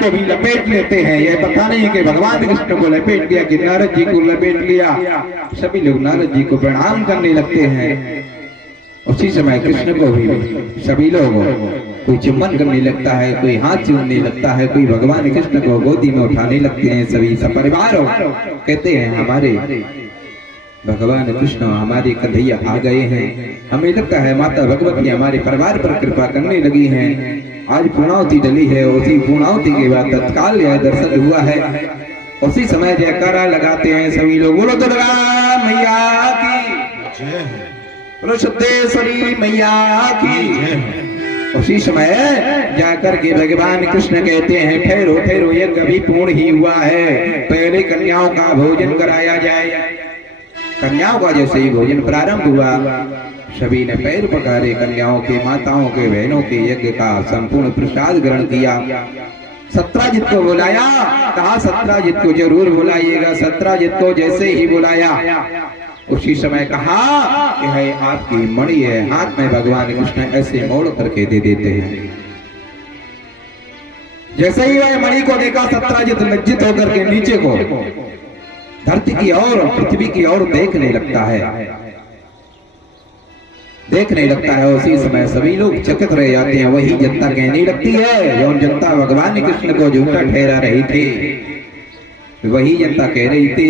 को भी लपेट लेते हैं। यह पता नहीं कि भगवान कृष्ण को लपेट लिया कि नारद जी को लपेट लिया। सभी लोग नारद जी को प्रणाम करने लगते हैं। उसी समय कृष्ण को भी सभी लोग, कोई चुम्बन करने लगता है, कोई हाथ चूमने लगता है, कोई भगवान कृष्ण को गोदी में उठाने लगते हैं। सभी सपरिवार कहते हैं हमारे भगवान कृष्ण हमारे कन्हैया आ गए हैं। हमें लगता है माता भगवती हमारे परिवार पर कृपा करने लगी हैं। आज पूर्णावती डली है, उसी पूर्णावती के बाद तत्काल यह दर्शन हुआ है। उसी समय जयकारा लगाते हैं सभी लोग, बोलो दुर्गा मैया की जय, बोलो सिद्धेश्वरी मैया की। उसी समय जाकर के भगवान कृष्ण कहते हैं ठहरो ठहरो, यह कभी पूर्ण ही हुआ है, पहले कन्याओं का भोजन कराया जाए। कन्याओं का जैसे ही भोजन प्रारंभ हुआ, सभी ने पैर पखारे, कन्याओं के, माताओं के, बहनों के यज्ञ का संपूर्ण प्रसाद ग्रहण किया। सत्राजित को बुलाया, कहा सत्राजित को जरूर बुलाइएगा। सत्राजित को जैसे ही बुलाया, उसी समय कहा कि है आपकी मणि है। हाथ में भगवान कृष्ण ऐसे मोड़ करके दे देते हैं। जैसे ही वह मणि को देखा, सत्राजित लज्जित होकर के नीचे को धरती की ओर, पृथ्वी की ओर देखने लगता है, देखने लगता है। उसी समय सभी लोग चकित रह जाते हैं। वही जनता कहने लगती है, जो जनता भगवान कृष्ण को झूठा ठहरा रही थी, वही जनता कह रही थी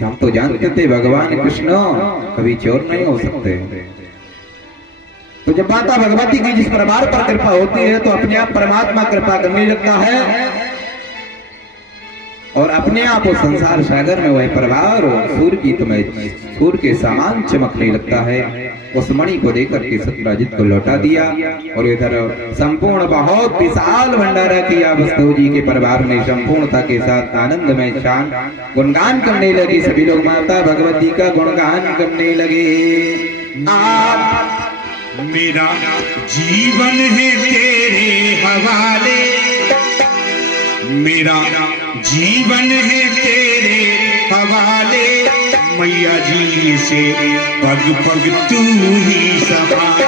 हम तो जानते थे भगवान कृष्ण कभी चोर नहीं हो सकते। तो जब माता भगवती की जिस परिवार पर कृपा होती है, तो अपने आप परमात्मा कृपा करने लगता है और अपने आप वो संसार सागर में वह परिवार सूर्य की सूर्य के समान चमकने लगता है। उस मणि को देकर के सत्राजित को लौटा दिया और इधर संपूर्ण बहुत विशाल भंडारा किया। वसुदेव जी के परिवार ने संपूर्णता के साथ आनंद में शान गुणगान करने लगे। सभी लोग माता भगवती का गुणगान करने लगे। आप मेरा जीवन है तेरे हवाले, मेरा जीवन है तेरे हवाले, मैया जी से पग पग तू ही संभाल,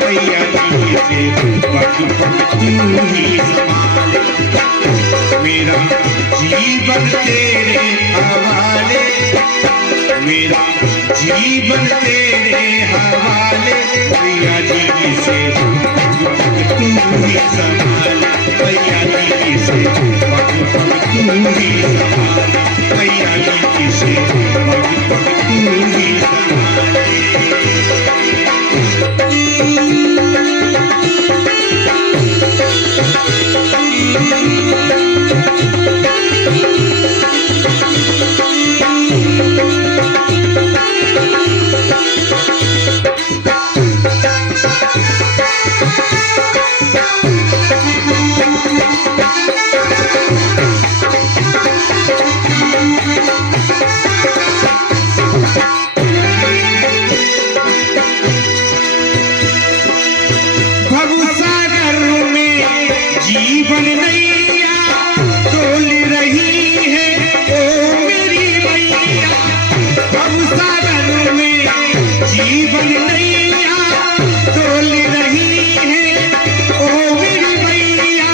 मैया जी से पग पग तू ही संभाल। मेरा जीवन तेरे हवाले, मेरा जीवन तेरे हवाले, मैया जी से पग पग तू ही संभाल, मैया जी से पग पग तू ही संभाल, मैया जी से पग पग तू ही संभाल। जीवन नैया डोल रही है ओ मेरी मैया, भवसागर में जीवन नैया डोल रही है ओ मेरी मैया,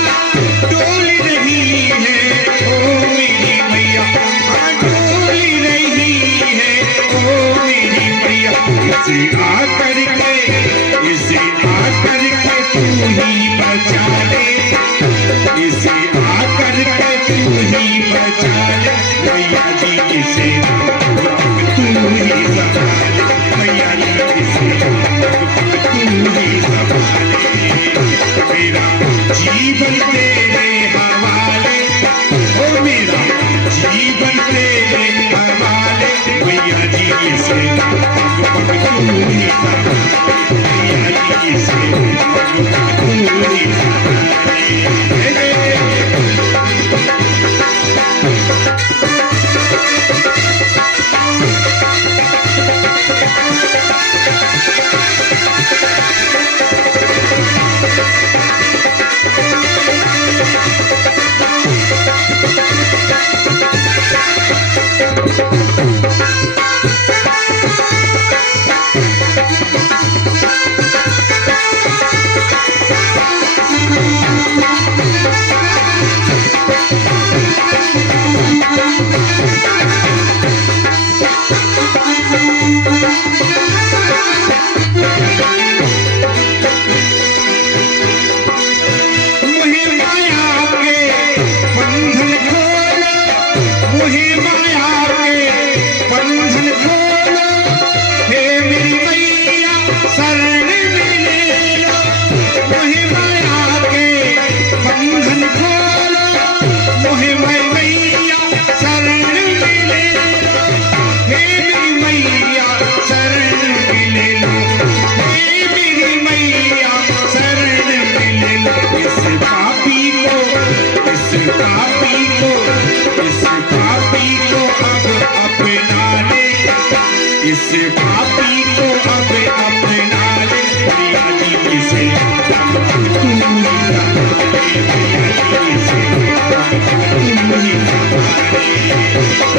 डोल रही है ओ मेरी मैया, डोल रही है ओ मेरी मैया। इसे आकर के तू ही बचा ले, इसे आकर के तू ही बचा ले, मैया जी से तू ही संभाल, मैया जी से तू ही संभाल। मेरा जीवन तेरे हवाले, ओ मेरा जीवन तेरे हवाले, मैया जी से तू ही संभाल, मैया जी से तू ही संभाल। इस पापी को अब अपना ले, इस पापी को अब अपना ले, मैया जी इसे तू ही संभाले, मैया जी इसे तू ही संभाले।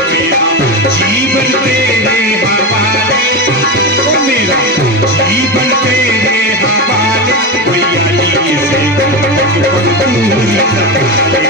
मेरा जीवन तेरे हवाले, ओ मेरा जीवन तेरे हवाले, मैया जी इसे तू ही संभाले,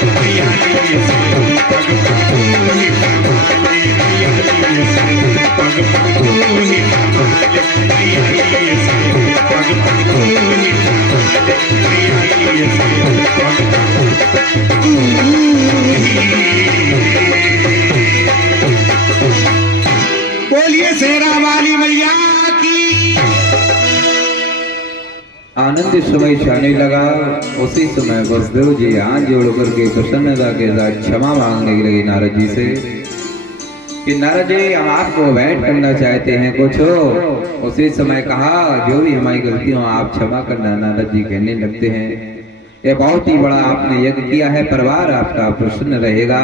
मैया जी इसे तू ही संभाले, मैया जी इसे तू ही संभाले। बोलिए शेरा वाली मैया की। आनंद इस समय छाने लगा। उसी समय वसुदेव जी हाथ जोड़ करके प्रसन्नता के साथ क्षमा मांगने लगे नारद जी से कि नारद जी हम आपको भेंट करना चाहते हैं कुछ हो। उसी समय कहा जो भी हमारी गलती हो आप क्षमा करना। नारद जी कहने लगते हैं ये बहुत ही बड़ा आपने यज्ञ किया है, परिवार आपका प्रसन्न रहेगा।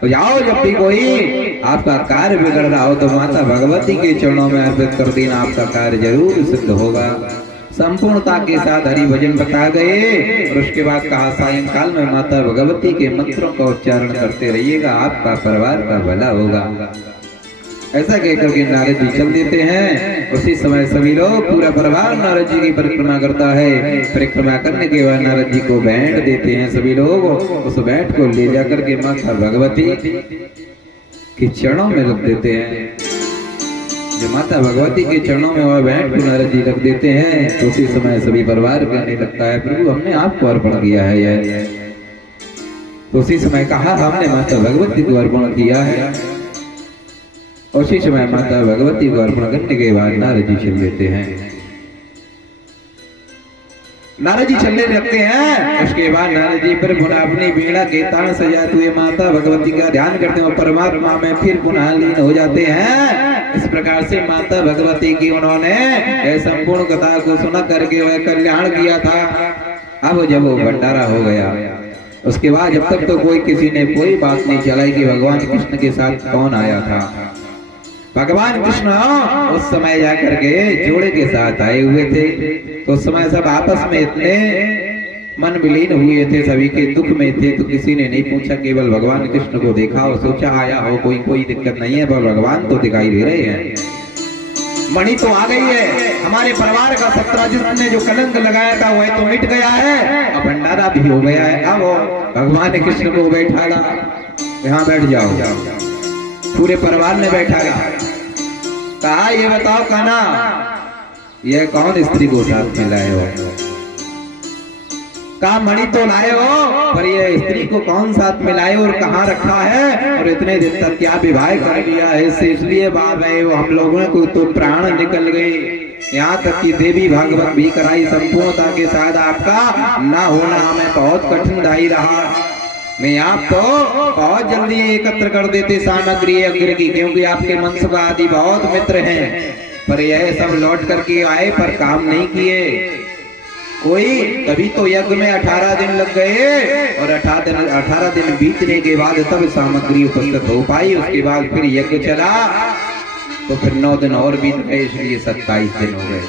तो जाओ जब भी कोई आपका कार्य बिगड़ रहा हो तो माता भगवती के चरणों में अर्पित कर देना, आपका कार्य जरूर सिद्ध होगा। संपूर्णता के साथ हरि भजन बता गए और उसके बाद कहा सायंकाल में माता भगवती के मंत्रों का उच्चारण करते रहिएगा, आपका परिवार का भला होगा। ऐसा कहकर के नारद जी चल देते हैं। उसी समय सभी लोग पूरा परिवार नारद जी की परिक्रमा करता है। परिक्रमा करने के बाद नारद जी को भेंट देते हैं सभी लोग। उस भेंट को ले जाकर के माता भगवती के चरणों में रख देते हैं। जो माता भगवती के चरणों में वह भेंट को नारद जी रख देते हैं तो उसी समय सभी परिवार कहने लगता है प्रभु हमने आपको अर्पण किया है यह। तो उसी समय कहा हमने माता भगवती को अर्पण किया है। उसी समय माता भगवती को अर्पण करने के बाद नारद जी चल देते हैं। नारद जी चलने लगते हैं। उसके बाद नारद जी फिर पुनः अपनी वीणा के तान सजाते हुए माता भगवती का ध्यान करते हुए परमात्मा में फिर पुनः लीन हो जाते हैं। इस प्रकार से माता भगवती की उन्होंने संपूर्ण कथा को सुना करके वह कल्याण किया था। अब जब वो भंडारा हो गया उसके बाद जब तक तो कोई किसी ने कोई बात नहीं चलाई कि भगवान कृष्ण के साथ कौन आया था। भगवान कृष्ण उस समय जाकर के जोड़े के साथ आए हुए थे। तो उस समय सब आपस में इतने मन विलीन हुए थे, सभी के दुख में थे, तो किसी ने नहीं पूछा, केवल भगवान कृष्ण को देखा और सोचा आया हो कोई दिक्कत नहीं है, पर भगवान तो दिखाई दे रहे हैं। मणि तो आ गई है, हमारे परिवार का सत्राजित ने जो कलंक लगाया था वह तो मिट गया है, अब भंडारा भी हो गया है। अब भगवान कृष्ण को बैठा ला, यहाँ बैठ जाओ। पूरे परिवार ने बैठा ला। कहा ये बताओ कान्हा, ये कौन स्त्री को साथ में लाए हो? कहा मणि तो लाए हो, पर ये स्त्री को कौन साथ में लाए और कहाँ रखा है, और इतने दिन तक क्या विवाह कर लिया है, इसलिए बात रहे हो। हम लोगों को तो प्राण निकल गए, यहाँ तक कि देवी भागवत भी कराई संपूर्णता के साथ, आपका ना होना हमें बहुत कठिनदायी रहा। मैं आप तो बहुत जल्दी एकत्र कर देते सामग्री अग्र की, क्योंकि आपके मनसुबा आदि बहुत मित्र हैं, पर यह सब लौट करके आए पर काम नहीं किए कोई। तभी तो यज्ञ में 18 दिन लग गए, और 18 दिन बीतने के बाद तब सामग्री उपस्थित हो पाई। उसके बाद फिर यज्ञ चला, तो फिर 9 दिन और बीत गए, इसलिए 27 दिन हो गए।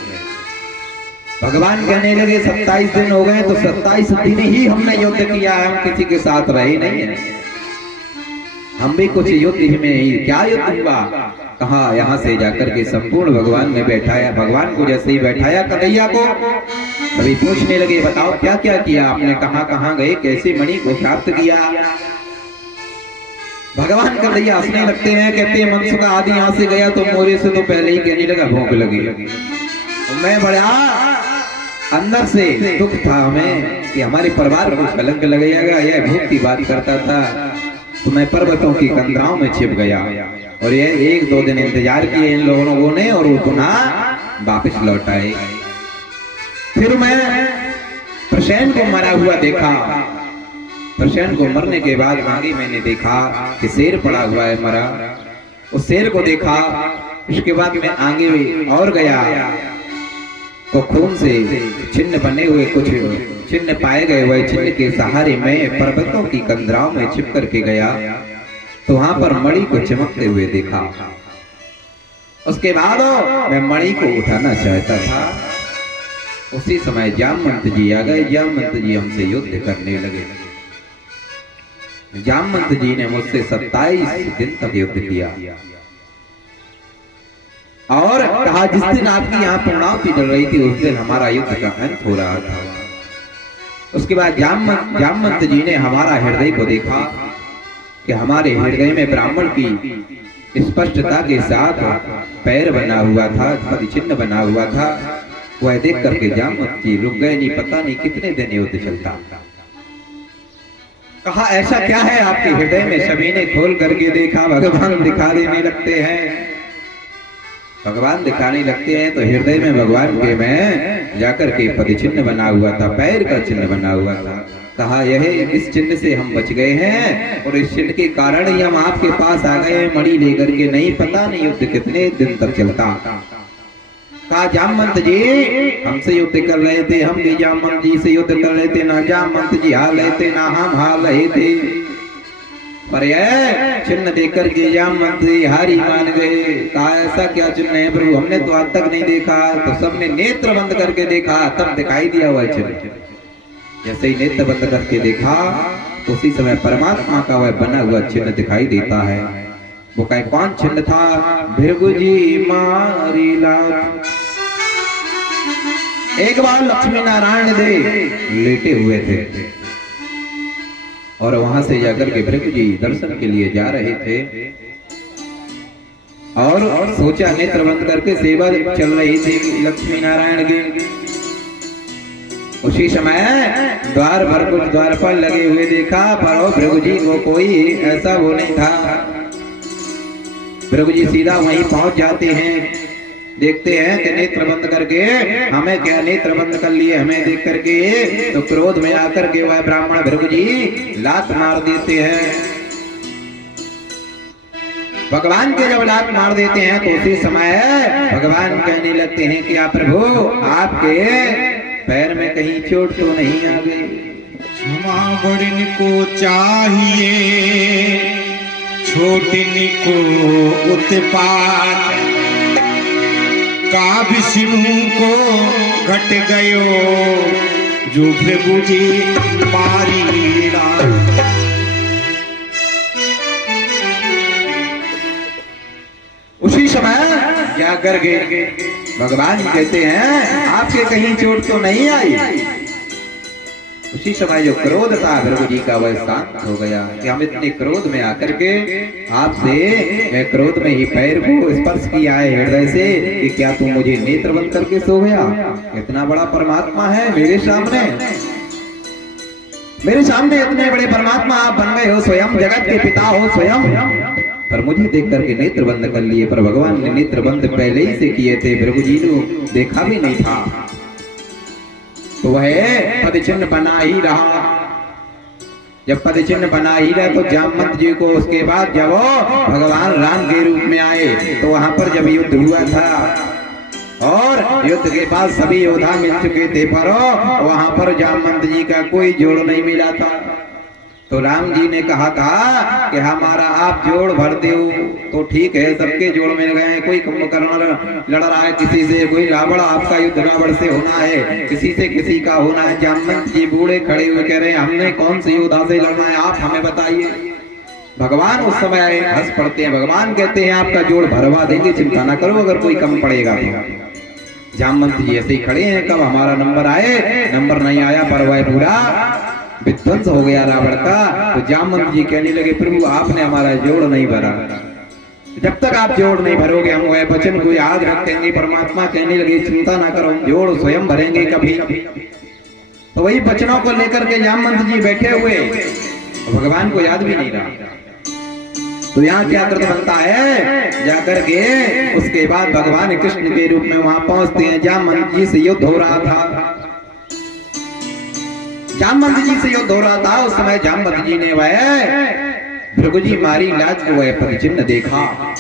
भगवान कहने लगे 27 दिन हो गए, तो 27 दिन ही हमने युद्ध किया, हम किसी के साथ रहे नहीं है, हम भी कुछ युद्ध ही में ही। क्या युद्ध हुआ? कहा यहाँ से जाकर के संपूर्ण भगवान ने बैठाया। भगवान को जैसे ही बैठाया कन्हैया को, सभी पूछने लगे बताओ क्या क्या किया आपने, कहाँ कहाँ गए, कैसे मणि को प्राप्त किया। भगवान कन्हैया हंसने लगते हैं, कहते हैं मनसुखा आदि यहाँ से गया तो मोरे से तो पहले ही कहने लगा भूख लगी। मैं बड़ा अंदर से दुख था हमें कि हमारे परिवार को कलंक लगेगा, यह भूख की बात करता था, तो मैं पर्वतों की कंदराओं में छिप गया, और ये 1-2 दिन इंतजार किए इन लोगों ने, और वो पुनः वापिस लौट आए। फिर मैं प्रसेन को मरा हुआ देखा। प्रसेन को मरने के बाद आगे मैंने देखा कि शेर पड़ा हुआ है मरा, उस शेर को देखा। उसके बाद मैं आगे और गया तो खून से चिन्ह बने हुए कुछ चिन्ह पाए गए, वह चिन्ह के सहारे मैं पर्वतों की कंदराओं में छिप करके गया, तो वहां पर मणि को चमकते हुए देखा। उसके बाद मैं मणि को उठाना चाहता था, उसी समय जामवंत जी आ गए। जामवंत जी हमसे युद्ध करने लगे। जामवंत जी ने मुझसे 27 दिन तक युद्ध किया, और कहा जिस दिन आपकी यहाँ पूर्णाहुति डल रही थी उस दिन हमारा युद्ध का अंत हो रहा था। उसके बाद जामवंत जी ने हमारा हृदय को देखा कि हमारे हृदय में ब्राह्मण की स्पष्टता के साथ पैर बना हुआ था, पद चिन्ह बना हुआ था। वह देख करके जामवंत जी रुक गए, नहीं पता नहीं कितने दिन युद्ध चलता। कहा ऐसा क्या है आपके हृदय में? सभी ने खोल करके देखा, भगवान दिखा देने लगते हैं। भगवान दिखाने लगते हैं तो हृदय में भगवान के में जाकर के पद चिन्ह बना हुआ था, पैर का चिन्ह बना हुआ था। कहा यह इस चिन्ह से हम बच गए हैं, और इस चिन्ह के कारण ही हम आपके पास आ गए हैं मणि लेकर के, नहीं पता नहीं युद्ध कितने दिन तक चलता। कहा जामवंत जी हमसे युद्ध कर रहे थे, हम भी जामवंत जी से युद्ध कर रहे थे, ना जामवंत जी हार रहे थे ना हम हार रहे थे, पर यह चिन्ह देखकर के जामवंत जी हारी मान गए। कहा ऐसा क्या चिन्ह है प्रभु, हमने तो आज तक नहीं देखा। तो सबने नेत्र बंद करके देखा, तब दिखाई दिया हुआ चिन्ह। जैसे ही नेत्र बंद करके देखा उसी समय परमात्मा का वह बना हुआ चिन्ह दिखाई देता है। वो कहे कौन चिन्ह था? भृगु जी मारी लाट। एक बार लक्ष्मी नारायण देव लेटे हुए थे, और वहां से जाकर के भृगु जी दर्शन के लिए जा रहे थे, और सोचा नेत्र बंद करके सेवा चल रही थी लक्ष्मी नारायण की। उसी समय द्वार पर कुछ द्वारपाल लगे हुए देखा, पर भृगु जी को कोई ऐसा वो नहीं था। भृगु जी सीधा वहीं पहुंच जाते हैं, देखते हैं कि नेत्र बंद करके, हमें क्या नेत्र बंद कर लिए हमें देख करके, तो क्रोध में आकर के वह ब्राह्मण भृगु जी लात मार देते हैं। भगवान के जब लात मार देते हैं तो उसी समय भगवान कहने लगते हैं कि आप प्रभु आपके पैर में कहीं चोट तो नहीं आ गई? क्षमा बड़न को चाहिए, छोटन को उत्पात, का विष्णु को घट गयो जो भृगु जी मारी लाट। उसी समय क्या कर गए भगवान कहते हैं आपके कहीं चोट तो नहीं आई? उसी समय जो क्रोध था भृगु जी का वह शांत हो गया कि हम इतने क्रोध में आकर के आपसे क्रोध में ही पैर को स्पर्श किया है हृदय से कि क्या तुम मुझे नेत्र बंद करके सो गया। इतना बड़ा परमात्मा है मेरे सामने इतने बड़े परमात्मा आप बन गए हो, स्वयं जगत के पिता हो स्वयं, पर मुझे देख करके नेत्र बंद कर लिए। पर भगवान ने नेत्र बंद पहले ही से किए थे, भृगु जी ने देखा भी नहीं था, तो वह पद चिन्ह बना ही रहा। जब पद चिन्ह बना ही रहा तो जामवंत जी को उसके बाद जब वो भगवान राम के रूप में आए तो वहां पर जब युद्ध हुआ था और युद्ध के बाद सभी योद्धा मिल चुके थे, पर वहां पर जामवंत जी का कोई जोड़ नहीं मिला था। तो राम जी ने कहा था कि हमारा आप जोड़ भर दो तो ठीक है, सबके जोड़ मिल गए हैं, कोई लड़ रहा है किसी से, कोई रावण, आपका युद्ध रावण से होना है, किसी से किसी का होना है। जामवंत जी बूढ़े खड़े हुए कह रहे हैं हमने कौन सी योद्धा से लड़ना है, आप हमें बताइए। भगवान उस समय हंस पड़ते हैं, भगवान कहते हैं आपका जोड़ भरवा देंगे, चिंता ना करो, अगर कोई कम पड़ेगा तो। जामवंत जी ऐसे ही खड़े हैं, कब हमारा नंबर आए, नंबर नहीं आया पर वह पूरा विध्वंस हो गया रावण का। तो जामवंत जी कहने लगे प्रभु आपने हमारा जोड़ नहीं भरा, जब तक आप जोड़ नहीं भरोगे हम वह वचन को याद रखेंगे। परमात्मा कहने लगे चिंता ना करो, जोड़ स्वयं भरेंगे कभी। तो वही वचनों को लेकर के जामवंत जी बैठे हुए, भगवान को याद भी नहीं रहा। तो यहाँ क्या कृत बनता है, जाकर के उसके बाद भगवान कृष्ण के रूप में वहां पहुंचते हैं। जामवंत जी से युद्ध हो रहा था, जामवंत जी से युद्ध हो रहा था। उस समय जामवंत जी ने वह भृगु जी मारी लाज को वह पद चिन्ह देखा।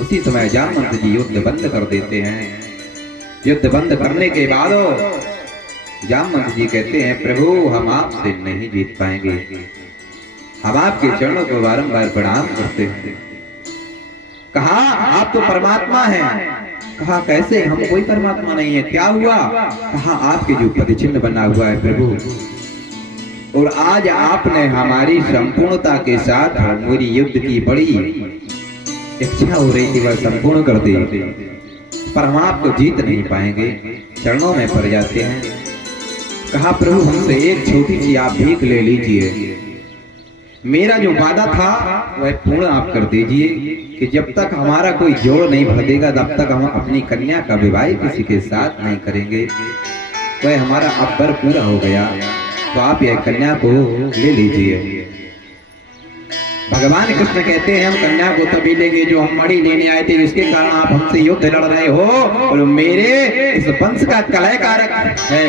उसी समय जामवंत जी युद्ध बंद कर देते हैं। युद्ध बंद करने के बाद जामवंत जी कहते हैं प्रभु हम आपसे नहीं जीत पाएंगे, हम आपके चरणों को बारंबार प्रणाम करते हैं। कहा आप तो परमात्मा हैं। कहा कैसे, हम कोई परमात्मा नहीं है, क्या हुआ। कहा आपके जो पद चिन्ह बना हुआ है प्रभु, और आज आपने हमारी संपूर्णता के साथ मेरी युद्ध की बड़ी इच्छा हो रही थी वह संपूर्ण कर दी, पर हम आपको जीत नहीं पाएंगे, चरणों में पड़ जाते हैं। कहा प्रभु हमसे एक छोटी सी आप भीख ले लीजिए, मेरा जो वादा था वह पूर्ण आप कर दीजिए कि जब तक हमारा कोई जोड़ नहीं भर देगा तब तक हम अपनी कन्या का विवाह किसी के साथ नहीं करेंगे। वह हमारा अब्बर पूरा हो गया, तो आप यह कन्या को ले लीजिए। भगवान कृष्ण कहते हैं हम कन्या को तभी लेंगे जो हम मणि लेने आए थे, जिसके कारण आप हमसे युद्ध लड़ रहे हो और मेरे इस वंश का कलह कारक है,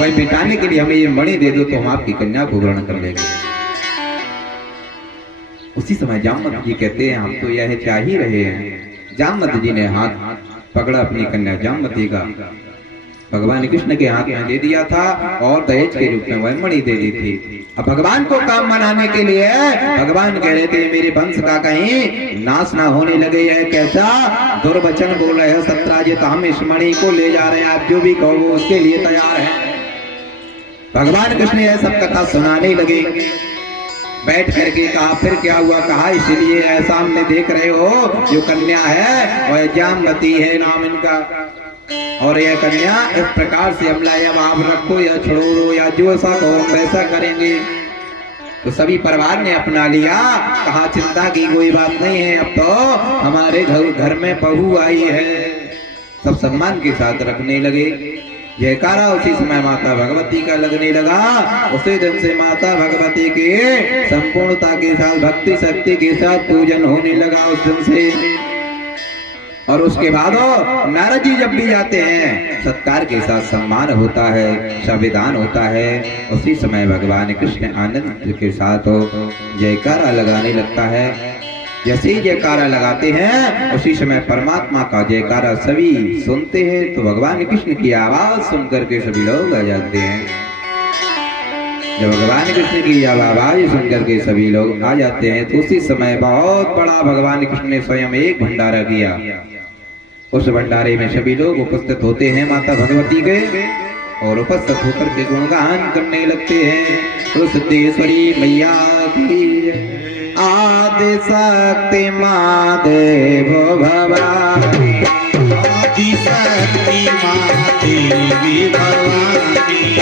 वह मिटाने के लिए हमें ये मणि दे दो तो हम आपकी कन्या को ग्रहण कर लेंगे। उसी समय जामवंत जी कहते हैं हम तो यह चाह ही रहे हैं। जामवंत जी ने हाथ पकड़ा अपनी कन्या जामवती का, भगवान कृष्ण के हाथ में दे दिया था और दहेज के रूप में वह मणि दे दी थी। अब भगवान को काम बनाने के लिए भगवान कह रहे थे मेरे वंश का कहीं नाश ना होने लगे, यह कैसा दुर्वचन बोल रहे हो सत्राजित, हम इस मणि को ले जा रहे हैं, आप जो भी कहो उसके लिए तैयार है। भगवान कृष्ण यह सब कथा सुनाने लगे, बैठ करके कहा फिर क्या हुआ। कहा इसलिए सामने देख रहे हो जो कन्या है वह जामवती है नाम इनका, और यह कन्या इस प्रकार से हमला या आप रखो या छोड़ो दो या जो ऐसा कहो हम वैसा करेंगे। तो सभी परिवार ने अपना लिया। कहा चिंता की कोई बात नहीं है, अब तो हमारे घर में बहू आई है, सब सम्मान के साथ रखने लगे। जयकारा उसी समय माता भगवती का लगने लगा। उसी दिन से माता भगवती के संपूर्णता के साथ भक्ति शक्ति के साथ पूजन होने लगा उस दिन से। और उसके बाद नारद जी जब भी जाते हैं सत्कार के साथ सम्मान होता है, संविधान होता है। उसी समय भगवान कृष्ण आनंद के साथ जयकारा लगाने लगता है। जैसे ही जयकारा लगाते हैं उसी समय परमात्मा का जयकारा सभी सुनते हैं। तो भगवान कृष्ण की आवाज सुनकर के सभी लोग आ जाते हैं। जब भगवान कृष्ण की आवाज सुनकर के सभी लोग आ जाते हैं तो उसी समय बहुत बड़ा भगवान कृष्ण ने स्वयं एक भंडारा किया। उस भंडारे में सभी लोग उपस्थित होते हैं माता भगवती के, और उपस्थित होकर के गुणगान करने लगते हैं। सिद्धेश्वरी मैया की आदि शक्ति माँ देव भवानी, आदि शक्ति माँ देवी भवानी,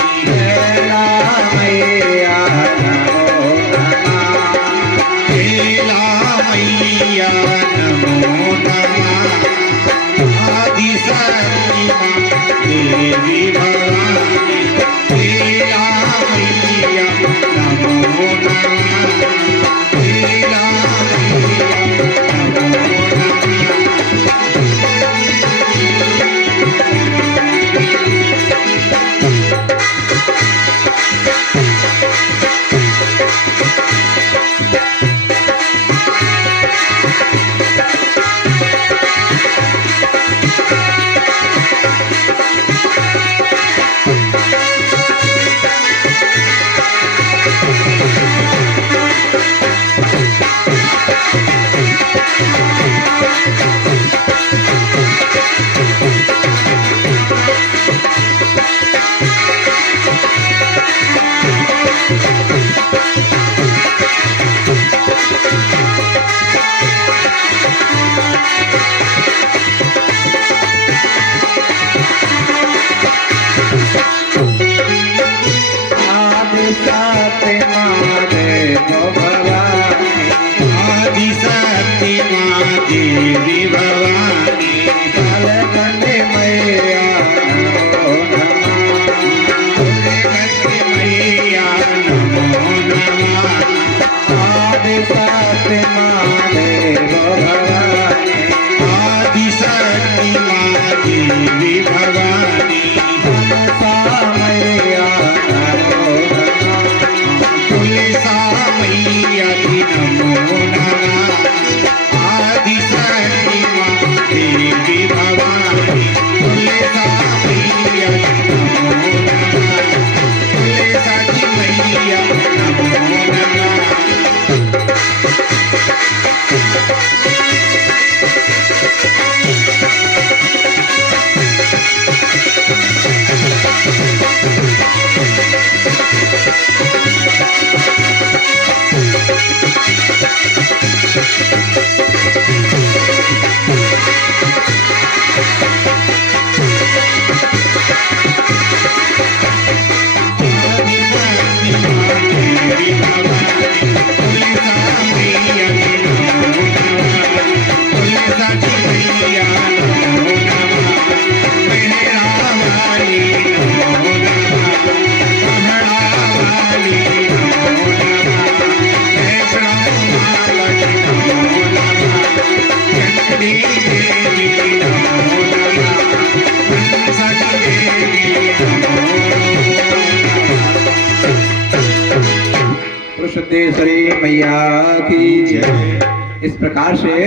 सिद्धेश्वरी मैया की जय। इस प्रकार से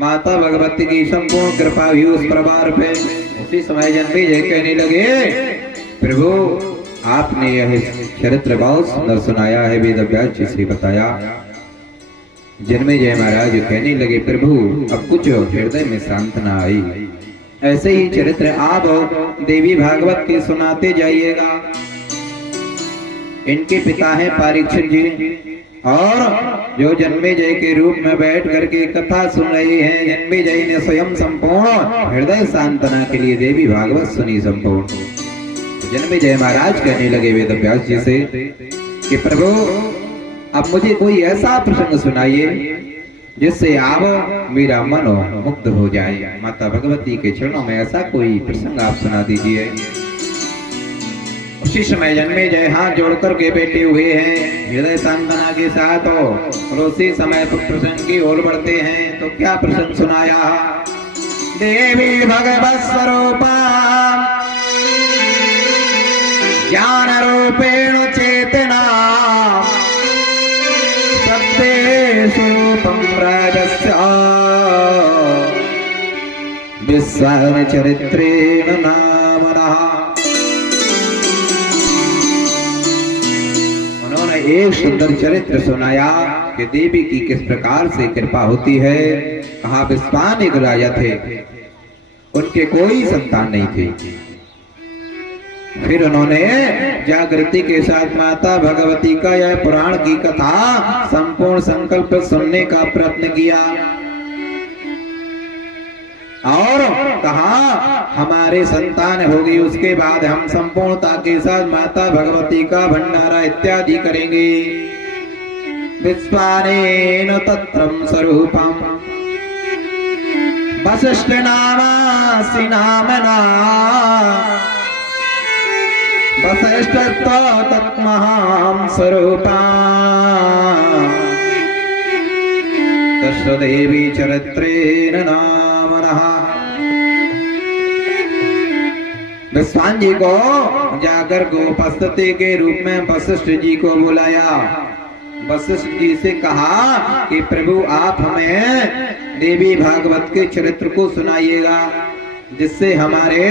माता भगवती की संपूर्ण कृपा हुई उस परिवार पे। उसी समय जन्मेजय कहने लगे, प्रभु आपने यह चरित्र बहुत सुंदर सुनाया है, वेद व्यास जी से बताया। जन्मेजय महाराज कहने लगे, प्रभु अब कुछ हृदय में सांत्वना आई। ऐसे ही चरित्र आप देवी भागवत के सुनाते जाइएगा। इनके पिता हैं परीक्षित जी, और जो जन्मेजय के रूप में बैठ करके कथा सुन रहे हैं, जन्मेजय ने स्वयं संपूर्ण हृदय सांत्वना के लिए देवी भागवत सुनी संपूर्ण। तो जन्मेजय महाराज कहने लगे वेद व्यास जी से कि प्रभु अब मुझे कोई ऐसा प्रसंग सुनाइए जिससे आप मेरा मन मुग्ध हो जाए। माता भगवती के चरणों में ऐसा कोई प्रसंग आप सुना दीजिए। उसी समय जन्मेजय हाथ जोड़कर के बैठे हुए हैं हृदय सांत्वना के साथ, और उसी समय प्रसंग की ओर बढ़ते हैं। तो क्या प्रसंग सुनाया? देवी भगवत स्वरूपा ज्ञान रूपेण चेतना सत्ते स्वरूपं राजस्य विश्वान चरित्रेण नामनः। एक सुंदर चरित्र सुनाया कि देवी की किस प्रकार से कृपा होती है। कहा विश्वान एक राजा थे, उनके कोई संतान नहीं थी। फिर उन्होंने जागृति के साथ माता भगवती का यह पुराण की कथा संपूर्ण संकल्प सुनने का प्रयत्न किया, और कहा हमारे संतान होगी उसके बाद हम संपूर्णता के साथ माता भगवती का भंडारा इत्यादि करेंगे। विश्वानेन तत्रं स्वरूपं वसिष्ठ नामासि नामना वसिष्ठ तत्महां स्वरूपा तस्य देवी चरित्रेण नामनः। विश्वान जी को जाकर गोपस्थिति के रूप में वशिष्ठ जी को बुलाया। वशिष्ठ जी से कहा कि प्रभु आप हमें देवी भागवत के चरित्र को सुनाइएगा, जिससे हमारे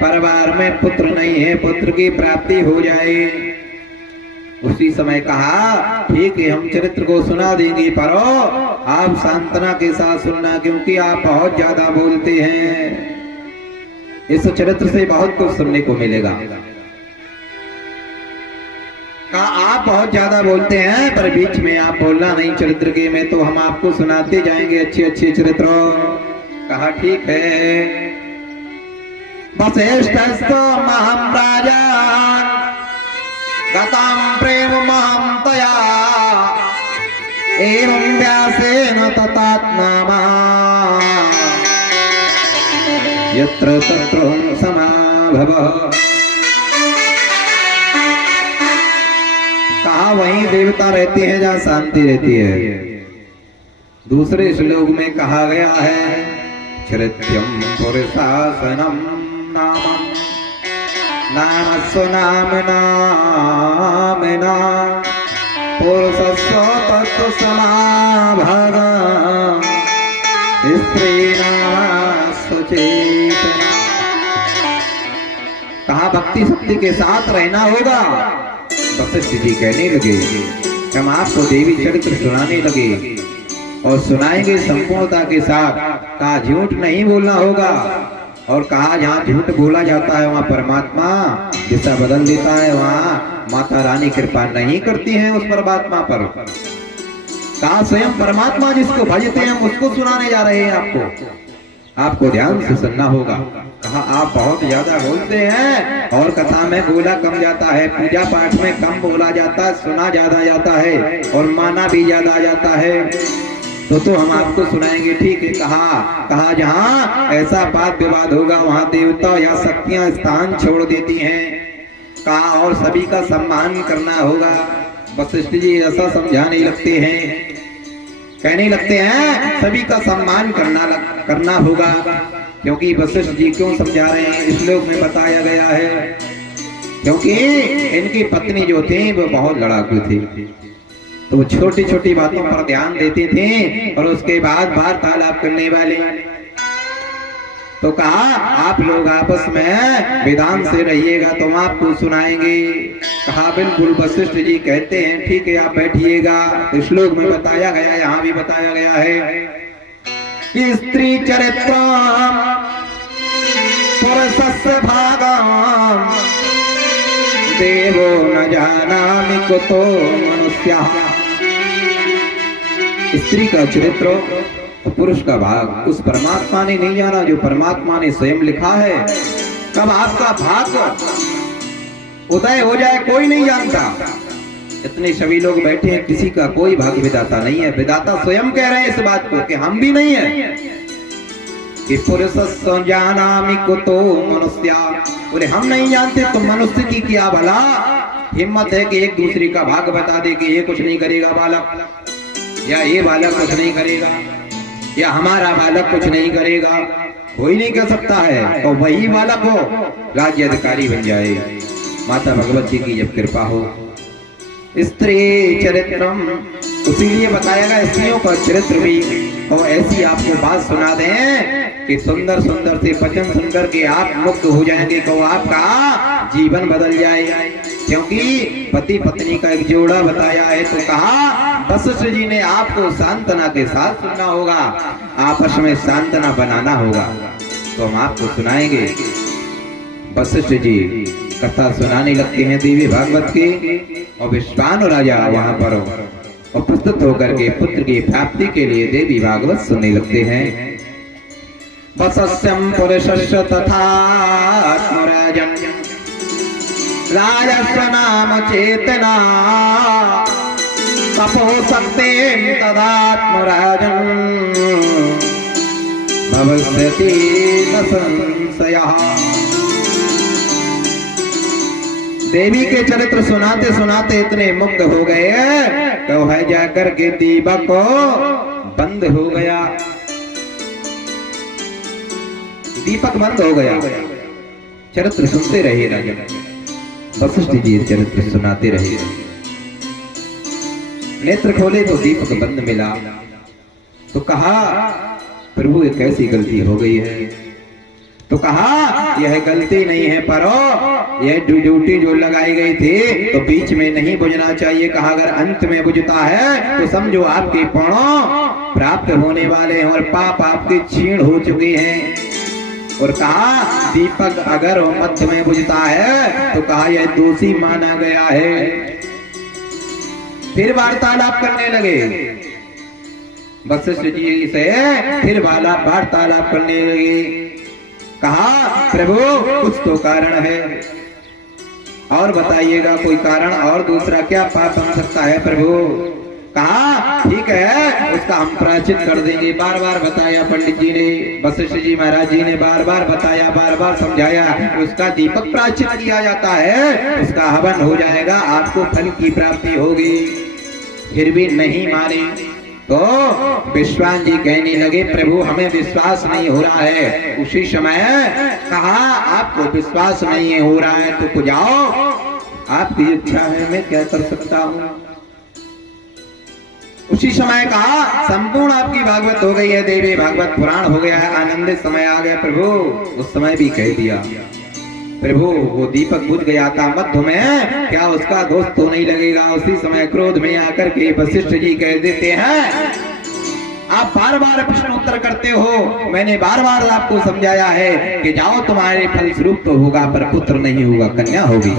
परिवार में पुत्र नहीं है, पुत्र की प्राप्ति हो जाए। उसी समय कहा ठीक है हम चरित्र को सुना देंगे, पर आप सांत्वना के साथ सुनना, क्योंकि आप बहुत ज्यादा बोलते हैं। इस चरित्र से बहुत कुछ सुनने को मिलेगा। कहा आप बहुत ज्यादा बोलते हैं, पर बीच में आप बोलना नहीं चरित्र के में, तो हम आपको सुनाते जाएंगे अच्छे अच्छे चरित्र। कहा ठीक है। वसिष्ठस्तु महं राजा गतां प्रेम महंतया एवं व्यासेन ततात्मा यत्र तत्र समाभवः। कहा वहीं देवता रहते हैं जहाँ शांति रहती है। दूसरे श्लोक में कहा गया है चरित्यम पुरुषासनम नामम नामस्व नामना पुरुषस्व तत्व समाभगा स्त्री नामस्व चेतना। कहा भक्ति शक्ति के साथ रहना होगा। वशिष्ठ जी कहने लगे हम आपको देवी चरित्र सुनाने लगे और सुनाएंगे संपूर्णता के साथ। कहा झूठ नहीं बोलना होगा, और कहा जहाँ झूठ बोला जाता है वहाँ परमात्मा दिशा बदल देता है, वहाँ माता रानी कृपा नहीं करती है उस परमात्मा पर। कहा स्वयं परमात्मा जिसको भजते हैं हम उसको सुनाने जा रहे हैं, आपको ध्यान से सुनना होगा। कहा आप बहुत ज्यादा बोलते हैं, और कथा में बोला कम जाता है, पूजा पाठ में कम बोला जाता है, सुना ज्यादा जाता है और माना भी ज्यादा जाता है। तो हम आपको सुनाएंगे। ठीक है। कहा जहाँ ऐसा वाद विवाद होगा वहाँ देवता या शक्तियां स्थान छोड़ देती हैं। कहा और सभी का सम्मान करना होगा। वशिष्ठ जी ऐसा समझाने लगते हैं, कहने लगते हैं सभी का सम्मान करना होगा। क्योंकि वशिष्ठ जी क्यों समझा रहे हैं इस श्लोक में बताया गया है, क्योंकि इनकी पत्नी जो थी वो बहुत लड़ाकू थी। तो वो छोटी छोटी बातों पर ध्यान देते थे और उसके बाद वार्तालाप करने वाले। तो कहा आप लोग आपस में विधान से रहिएगा, तो हम आपको सुनाएंगे। कहा बिल्कुल। वशिष्ठ जी कहते हैं ठीक है आप बैठिएगा। तो श्लोक में बताया गया, यहाँ भी बताया गया है कि स्त्री चरित्र पुरुषस्य भागम् देवो न जानामि कुतो मनुष्यः। स्त्री का चरित्र, पुरुष का भाग उस परमात्मा ने नहीं जाना जो परमात्मा ने स्वयं लिखा है। कब आपका भाग उदय हो जाए कोई नहीं जानता। इतने सभी लोग बैठे हैं, किसी का कोई भाग विधाता नहीं है। विधाता स्वयं कह रहे हैं इस बात को कि हम भी नहीं है। कि पुरुषस्य जानामि कुतो मनुष्य, बोले हम नहीं जानते तो मनुष्य की क्या भला हिम्मत है कि एक दूसरे का भाग बता दे कि ये कुछ नहीं करेगा बालक, या ये बालक कुछ नहीं करेगा, या हमारा बालक कुछ नहीं करेगा। कोई नहीं कर सकता है। तो वही बालक हो राज्य अधिकारी बन जाए, माता भगवती की जब कृपा हो। स्त्री चरित्रम, इसीलिए बताया गया स्त्रियों का चरित्र भी। और ऐसी आपको बात सुना दें कि सुंदर सुंदर से वचन सुनकर के आप मुक्त हो जाएंगे, तो आपका जीवन बदल जाएगा। क्योंकि पति पत्नी का एक जोड़ा बताया है। तो कहा वशिष्ठ जी ने आपको सांत्वना के साथ सुनना होगा, आपस में सांत्वना बनाना होगा। तो हम आपको सुनाएंगे। वशिष्ठ जी कथा सुनाने लगते हैं देवी भागवत की, और विश्वान राजा वहां पर और प्रस्तुत होकर के पुत्र की प्राप्ति के लिए देवी भागवत सुनने लगते हैं। वसस्यम पुरुषस्य तथात्मराजन् राजस्व नाम चेतना तपो सत्ते तदात्मराजन् भविष्यति न संशयः। देवी के चरित्र सुनाते सुनाते इतने मुग्ध हो गए तो है जाकर के दीपक बंद हो गया। दीपक बंद हो गया। चरित्र सुनते रहे राजा वशिष्ठ जी, चरित्र सुनाते रहे। नेत्र खोले तो दीपक बंद मिला। तो कहा प्रभु ये कैसी गलती हो गई है। तो कहा यह गलती नहीं है, पर यह ड्यूटी जो लगाई गई थी तो बीच में नहीं बुझना चाहिए। कहा अगर अंत में बुझता है तो समझो आपके पुण्य प्राप्त होने वाले हैं और पाप आपके क्षीण हो चुके हैं। और कहा दीपक अगर मध्य में बुझता है तो कहा यह दोषी माना गया है। फिर वार्तालाप करने लगे वशिष्ठ जी से, फिर वार्तालाप करने लगे। कहा प्रभु कुछ तो कारण है, और बताइएगा कोई कारण, और दूसरा क्या पाप बन सकता है प्रभु। कहा ठीक है उसका हम प्रायश्चित कर देंगे। बार बार बताया पंडित जी ने, वशिष्ठ जी महाराज जी ने बार बार बताया, बार बार समझाया। उसका दीपक प्रायश्चित किया जाता है, उसका हवन हो जाएगा, आपको फल की प्राप्ति होगी। फिर भी नहीं माने तो विश्वान जी कहने लगे प्रभु हमें विश्वास नहीं हो रहा है। उसी समय कहा आपको विश्वास नहीं हो रहा है तो जाओ, आपकी इच्छा है मैं क्या कर सकता हूँ। उसी समय कहा संपूर्ण आपकी भागवत हो गई है, देवी भागवत पुराण हो गया है, आनंदित समय आ गया प्रभु। उस समय भी कह दिया प्रभु वो दीपक बुझ गया था मध्य में, क्या उसका दोष तो नहीं लगेगा। उसी समय क्रोध में आकर के वशिष्ठ जी कह देते हैं आप बार बार प्रश्न उत्तर करते हो, मैंने बार बार आपको समझाया है कि जाओ तुम्हारे फल स्वरूप तो होगा पर पुत्र नहीं होगा, कन्या होगी।